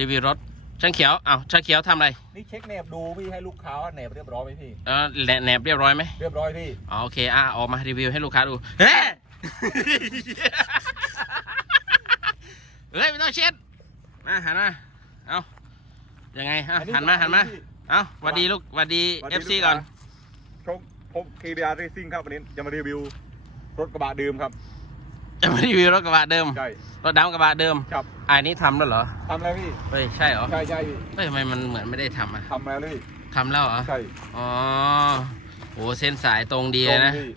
รีวิวรถช่างเขียวอ้าวช่างเขียวทำอะไรนี่เช็คแนบดูพี่ให้ลูกค้าว่าแนบเรียบร้อยไหมพี่เออแหนแหนบเรียบร้อยไหมเรียบร้อยพี่อ๋อโอเคอะออกมารีวิวให้ลูกค้าดูเฮ้ยเฮ้ยไม่ต้องเช็ดมาหันมาเอายังไงอะหันมาหันมาเอาสวัสดีลูกสวัสดีเอฟซีก่อนชมผม KBR Racing ครับวันนี้จะมารีวิวรถกระบะเดิมครับ จะมารีวิวรถกระบะเดิม ใช่ รถดำกระบะเดิมครับ อันนี้ทำแล้วเหรอ ทำแล้วพี่ เฮ้ย ใช่เหรอ ใช่ใช่พี่เฮ้ยทำไมมันเหมือนไม่ได้ทำอะทำแล้วเลยทำแล้วเหรอ ใช่อ๋อโหเส้นสายตรงดีเลยนะ ตรงพี่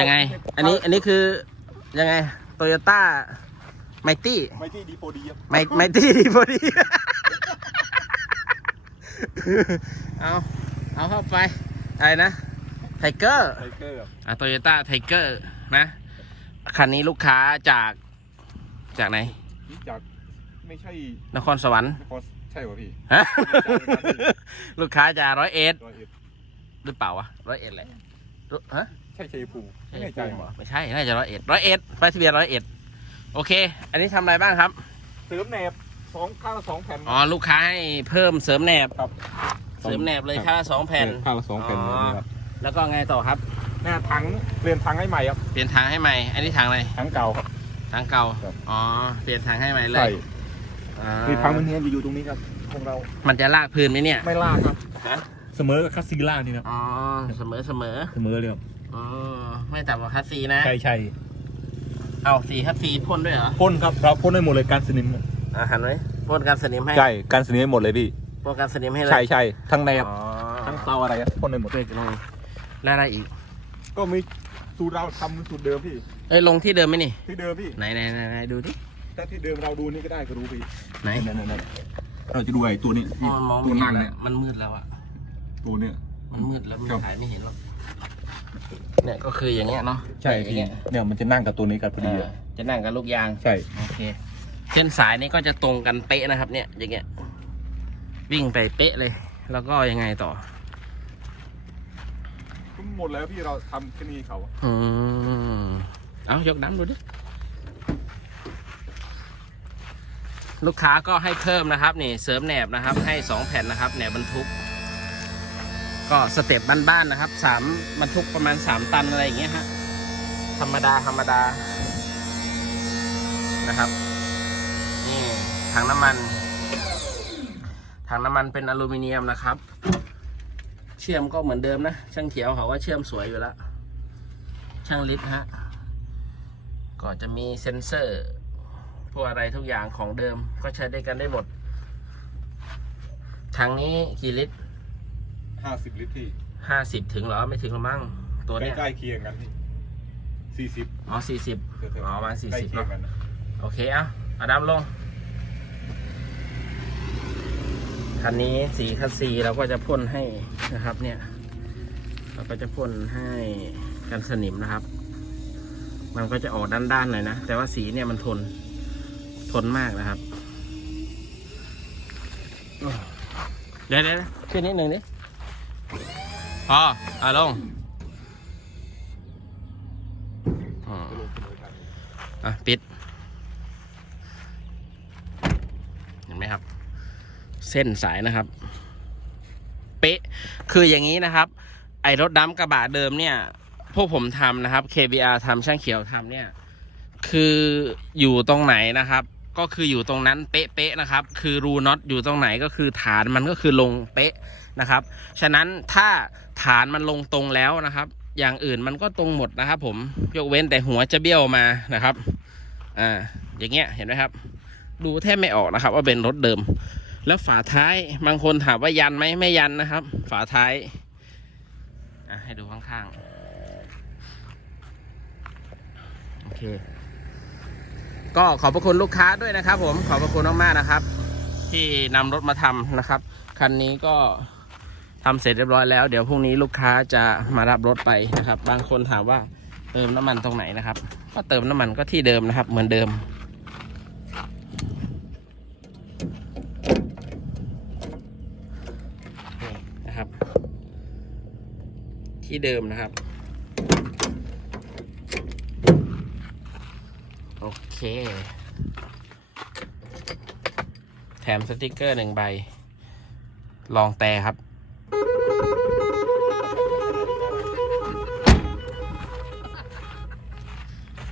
ยังไง อันนี้ อันนี้คือ ยังไง โตโยต้าไมตี้ ไม่ที่ดีโฟดีครับ ไม่ไม่ตีดีพอดี เอาเอาเข้าไปอะไรนะ ไทเกอร์ ไทเกอร์ครับ อะโตโยต้าไทเกอร์นะ คันนี้ลูกค้าจากจากไหน นี่จากไม่ใช่นครสวรรค์นครใช่ป่ะพี่ฮะ ลูกค้าจากร้อยเอ็ดร้อยเอ็ดหรือเปล่าวะร้อยเอ็ดแหละรู้ฮะ ใช่ชัยภูมิไม่แน่ใจเหรว่ะอไม่ใช่ น่าจะร้อยเอ็ดร้อยเอ็ดไปทะเบียนร้อยเอ็ดโอเค อันนี้ทำอะไรบ้างครับ เสริมแนบสองข้างละสองแผ่น อ๋อ ลูกค้าให้เพิ่มเสริมแหนบครับ เสริมแหนบเลยค่าละสองแผ่น ข้างละสองแผ่นอ๋อครับแล้วก็ไงต่อครับ หน้าถังเปลี่ยนถังให้ใหม่ครับเปลี่ยนทางให้ใหม่ อันนี้ทางอะไรถังเก่าครับทางเก่า ครับ อ๋อ เปลี่ยนทางให้ใหม่เลใช่ยอ่าคือถังมันเนียนอยู่ตรงนี้ครับของเรามันจะลากพื้นไหมเนี่ย ไม่ลากครับ ฮะ เสมอกับคัสซีล่างนี่ครับอ๋อ เสมอเสมอเสมอเลยครับอ๋อไม่ต่ำกว่าคัสซีนะ ใช่ใช่เอาสีคัสซีพ่นด้วยเหรอ พ่นครับเราพ่นได้หมดเลยการสนิมอ่าหันไว้พ่นการสนิมให้ใช่การสนิมหมดเลยพี่พ่นการสนิมให้เลยใช่ใช่ทั้งแนบอ๋อทั้งเตาอะไรครับพ่นได้หมดด้วยลงแล้วอะไรอีก ก็มีสูตรเราทำสูตรเดิมพี่ เอ้ยลงที่เดิมไหมนี่ ที่เดิมพี่ ไหนไหนไหนไหนดูดิถ้าที่เดิมเราดูนี่ก็ได้ก็รู้พี่ไหนนั่นนั่นนั่นเราจะดูไอ้ตัวนี้อ๋อมันมองตัไม่วเห็นั่นงแล้วเนี่ยมันมืดแล้วอะตัวเนี้ยมันมืดแล้วมันครับ ถ่ายไม่เห็นหรอก เนี่ยก็คืออย่างเงี้ยเนาะใช่อย่างพี่เงี้ยเนี่ยมันจะนั่งกับตัวนี้กันพอดีเออะอจะนั่งกับลูกยาง ใช่ โอเค เส้นสายนี้ก็จะตรงกันเป๊ะนะครับ เนี่ย อย่างเงี้ย วิ่งไปเป๊ะเลย แล้วก็ยังไงต่อ หมดแล้วพี่เราทำแค่นี้เขาอืมเอายกน้ำดูดิ ลูกค้าก็ให้เพิ่มนะครับนี่เสริมแหนบนะครับ ให้สองแผ่นนะครับแหนบบรรทุก ก็สเต็ปบ้านๆนะครับสามบรรทุกประมาณสามตันอะไรอย่างเงี้ยฮะธรรมดาธรรมดานะครับนี่ถังน้ำมันถังน้ำมันเป็นอลูมิเนียมนะครับ ชื่อมก็เหมือนเดิมนะ ช่างเขียวเขาว่าเชื่อมสวยอยู่แล้ว ช่างลิฟต์ฮะ ก็จะมีเซ็นเซอร์พวกอะไรทุกอย่างของเดิมก็ใช้ได้กันได้หมดถังนี้กี่ลิตรห้าสิบลิตรพี่ห้าสิบถึงเหรอไม่ถึงหรอมั้งตัวเนี้ยใกล้ๆเคียงกันพี่สี่สิบอ๋อสี่สิบอ๋อประมาณ40ใกล้เคียงกันนะโอเคเอาเอาดับลงคันนี้สีคัสซีเราก็จะพ่นให้ นะครับ เนี่ยเราก็จะพ่นให้กันสนิมนะครับ มันก็จะออกด้านๆหน่อยนะ แต่ว่าสีเนี่ยมันทน ทนมากนะครับเดี๋ยวเดี๋ยวขึ้นนิดหนึ่งดิพออะลงอ๋ออะปิด เห็นไหมครับ เส้นสายนะครับเป๊ะ คืออย่างนี้นะครับ ไอรถดำกระบะเดิมเนี่ย พวกผมทำนะครับ KBR ทำช่างเขียวทำเนี่ย คืออยู่ตรงไหนนะครับ ก็คืออยู่ตรงนั้นเป๊ะๆนะครับ คือรูน็อตอยู่ตรงไหนก็คือฐานมันก็คือลงเป๊ะนะครับ ฉะนั้นถ้าฐานมันลงตรงแล้วนะครับ อย่างอื่นมันก็ตรงหมดนะครับ ผมยกเว้นแต่หัวจะเบี้ยวมานะครับอ่าอย่างเงี้ยเห็นไหมครับ ดูแทบไม่ออกนะครับ ว่าเป็นรถเดิม แล้วฝาท้ายบางคนถามว่ายันไหมไม่ยันนะครับ ฝาท้ายให้ดูข้างๆโอเค ก็ขอบพระคุณลูกค้าด้วยนะครับ ผมขอบพระคุณมากๆนะครับ ที่นำรถมาทำนะครับคันนี้ก็ทำเสร็จเรียบร้อยแล้ว เดี๋ยวพรุ่งนี้ลูกค้าจะมารับรถไปนะครับ บางคนถามว่าเติมน้ำมันตรงไหนนะครับ ก็เติมน้ำมันก็ที่เดิมนะครับ เหมือนเดิม นี่นะครับ ที่เดิมนะครับ โอเค แถมสติกเกอร์หนึ่งใบ ลองแต่ครับ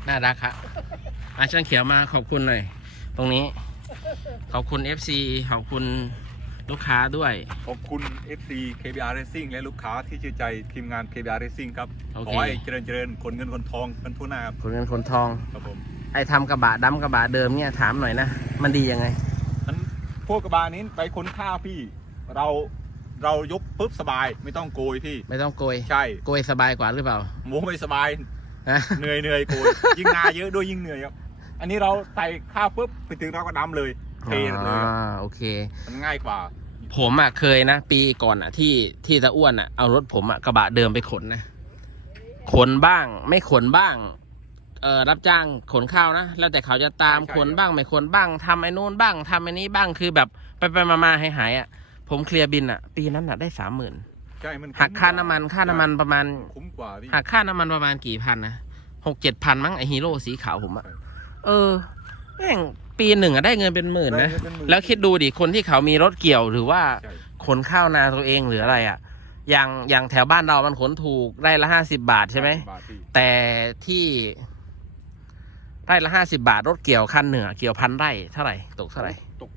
น่ารักครับอาช่างเขียวมาขอบคุณหน่อย ตรงนี้ ขอบคุณ FC ขอบคุณ ลูกค้าด้วย ขอบคุณ FC KBR Racing และลูกค้าที่เชื่อใจทีมงาน KBR Racing ครับ โอขเคอให้เจริญเจริญคนเงินคนทองกันทั่วหน้าครับคนเงินคนทอง ครับผม ไอ้ทำกระบะดำกระบะเดิมเนี่ยถามหน่อยนะ มันดียังไงนั้นพวกกระบะนี้ไปค้นข้าวพี่ เราเรายกปุ๊บสบายไม่ต้องโกยพี่ ไม่ต้องโกย ใช่โกยสบายกว่าหรือเปล่าโม้ไม่สบาย ฮะเหนื่อยเหนื่อยโกยยิ่งนาเยอะด้วยยิ่งเหนื่อยครับ อันนี้เราใส่ข้าวปุ๊บไปถึงเราก็ดำเลย เทเลยครับอ่าโอเค มันง่ายกว่า ผมอะเคยนะ ปีก่อนอะ ที่ที่ตะอ้วนอะเอารถผมอะกระบะเดิมไปขนนะขนบ้าง ไม่ขนบ้าง เออรับจ้างขนข้าวนะแล้วแต่เขาจะตามใช่ใช่ ขนบ้างไม่ขนบ้างทำไอ้นู่นบ้างทำไอ้นี้บ้างคือแบบไปไปมามาให้หายๆอะ ผมเคลียร์บินอะ ปีนั้นอะได้สามหมื่นใช่มันหักค่าน้ำมันค่าน้ำมันประมาณ คุ้มกว่าพี่หักค่าน้ำมันประมาณกี่พันนะหกเจ็ดพันมั้งไอฮีโร่สีขาวผมอะใช่เออ แม่งปีหนึ่งอะได้เงินเป็นหมื่นนะ ได้เงินเป็นหมื่น แล้วคิดดูดิคนที่เขามีรถเกี่ยวหรือว่าใช่ขนข้าวนาตัวเองหรืออะไรอะอย่างอย่างแถวบ้านเรามันขนถูกไร่ละห้าสิบาทใช่ไหม บาทพี่แต่ที่ไร่ละห้าสิบาท รถเกี่ยวคันเหนือะเกี่ยวพันไร่เท่าไหร่ตกเท่าไหร่ตก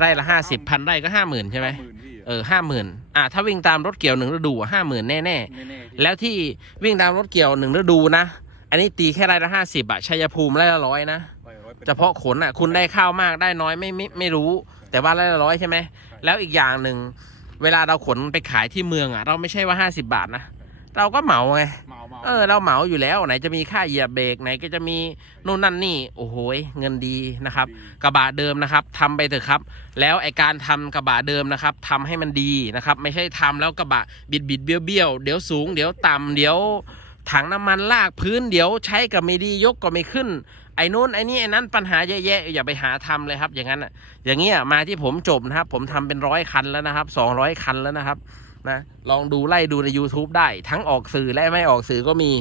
ไร่ละห้าสิบพันไร่ก็ห้าหมื่นใช่ไหมหมื่นพี่เออห้าหมื่นอะถ้าวิ่งตามรถเกี่ยวหนึ่งฤดูห้าหมื่นแน่ๆแน่ๆพี่แล้วที่วิ่งตามรถเกี่ยวหนึ่งฤดูนะ อันนี้ตีแค่ไร่ละห้าสิบอะชัยภูมิไร่ละร้อยนะร้อยร้อยป็น เฉพาะขนอะคุณได้ข้าวมากได้น้อยไม่ไม่ไม่รู้ แต่ว่าไร่ละร้อยใช่ไหมแล้วอีกอย่างหนึ่งเวลาเราขนไปขายที่เมืองอะเราไม่ใช่ว่าห้าสิบาทนะเราก็เหมาไงเมาเมาเออ เราเหมาอยู่แล้วไหนจะมีค่าเหยียบเบรกไหนก็จะมีนู่นนั่นนี่ โอ้โหยเงินดีนะครับ กระบะเดิมนะครับทำไปเถอะครับ แล้วไอการทำกระบะเดิมนะครับทำให้มันดีนะครับ ไม่ใช่ทำแล้วกระบะบิดบิดเบี้ยวเบี้ยวเดี๋ยวสูงเดี๋ยวต่ำเดี๋ยว ถังน้ำมันลากพื้นเดี๋ยวใช้ก็ไม่ดียกก็ไม่ขึ้น ไอ้นู้นไอ้นี่ไอ้นั้นปัญหาเยอะแยะอย่าไปหาทำเลยครับ อย่างนั้นอะ อย่างเงี้ยมาที่ผมจบนะครับ ผมทำเป็นร้อยคันแล้วนะครับสองร้อยคันแล้วนะครับนะลองดูไล่ดูใน YouTube ได้ทั้งออกสื่อและไม่ออกสื่อก็มี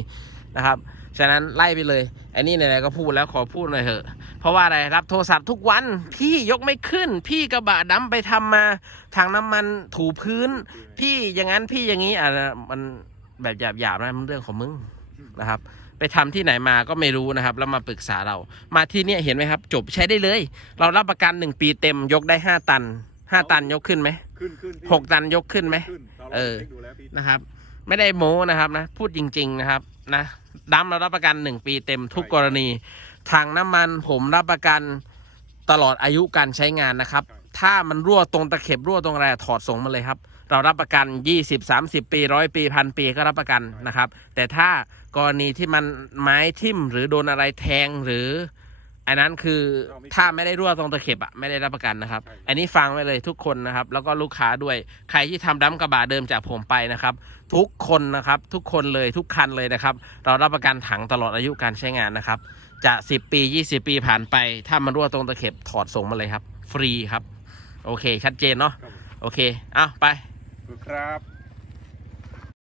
นะครับ ฉะนั้นไล่ไปเลยไอ้นี่ไหนๆก็พูดแล้วขอพูดหน่อยเถอะ เพราะว่าอะไรรับโทรศัพท์ทุกวันพี่ยกไม่ขึ้น พี่กระบะดำไปทำมาทางน้ำมันถูพื้น พี่อย่างนั้นพี่อย่างนี้อะมัน แบบหยาบๆนะมันเรื่องของมึงนะครับ ไปทำที่ไหนมาก็ไม่รู้นะครับ แล้วมาปรึกษาเรา มาที่เนี่ยเห็นไหมครับ จบใช้ได้เลย เรารับประกันหนึ่งปีเต็มยกได้ห้าตันห้าตันยกขึ้นไหมขึ้นขึ้นพี่หกตันยกขึ้นไหมขึ้นราลงเออช็คดูแล้วพี่นะครับ ไม่ได้โม้นะครับนะ พูดจริง ๆนะครับ นะดำเรารับประกันหนึ่งปีเต็มทุกกรณีทางน้ำมันผมรับประกันตลอดอายุการใช้งานนะครับ ถ้ามันรั่วตรงตะเข็บรั่วตรงอะไรถอดส่งมาเลยครับ เรารับประกัน 20 30 ปีร้อยปีพันปีก็รับประกันนะครับ แต่ถ้ากรณีที่มันไม้ทิ่มหรือโดนอะไรแทงหรือ อันนั้นคือถ้าไม่ได้รั่วตรงตะเข็บอะไม่ได้รับประกันนะครับ อันนี้ฟังไว้เลยทุกคนนะครับ แล้วก็ลูกค้าด้วยใครที่ทำดั้มกระบะเดิมจากผมไปนะครับ ทุกคนนะครับ ทุกคนเลยทุกคันเลยนะครับ เรารับประกันถังตลอดอายุการใช้งานนะครับ จะ 10 ปี 20 ปีผ่านไป ถ้ามันรั่วตรงตะเข็บถอดส่งมาเลยครับ ฟรีครับ โอเค ชัดเจนเนาะครับผมโอเคอ้าวไป ครับ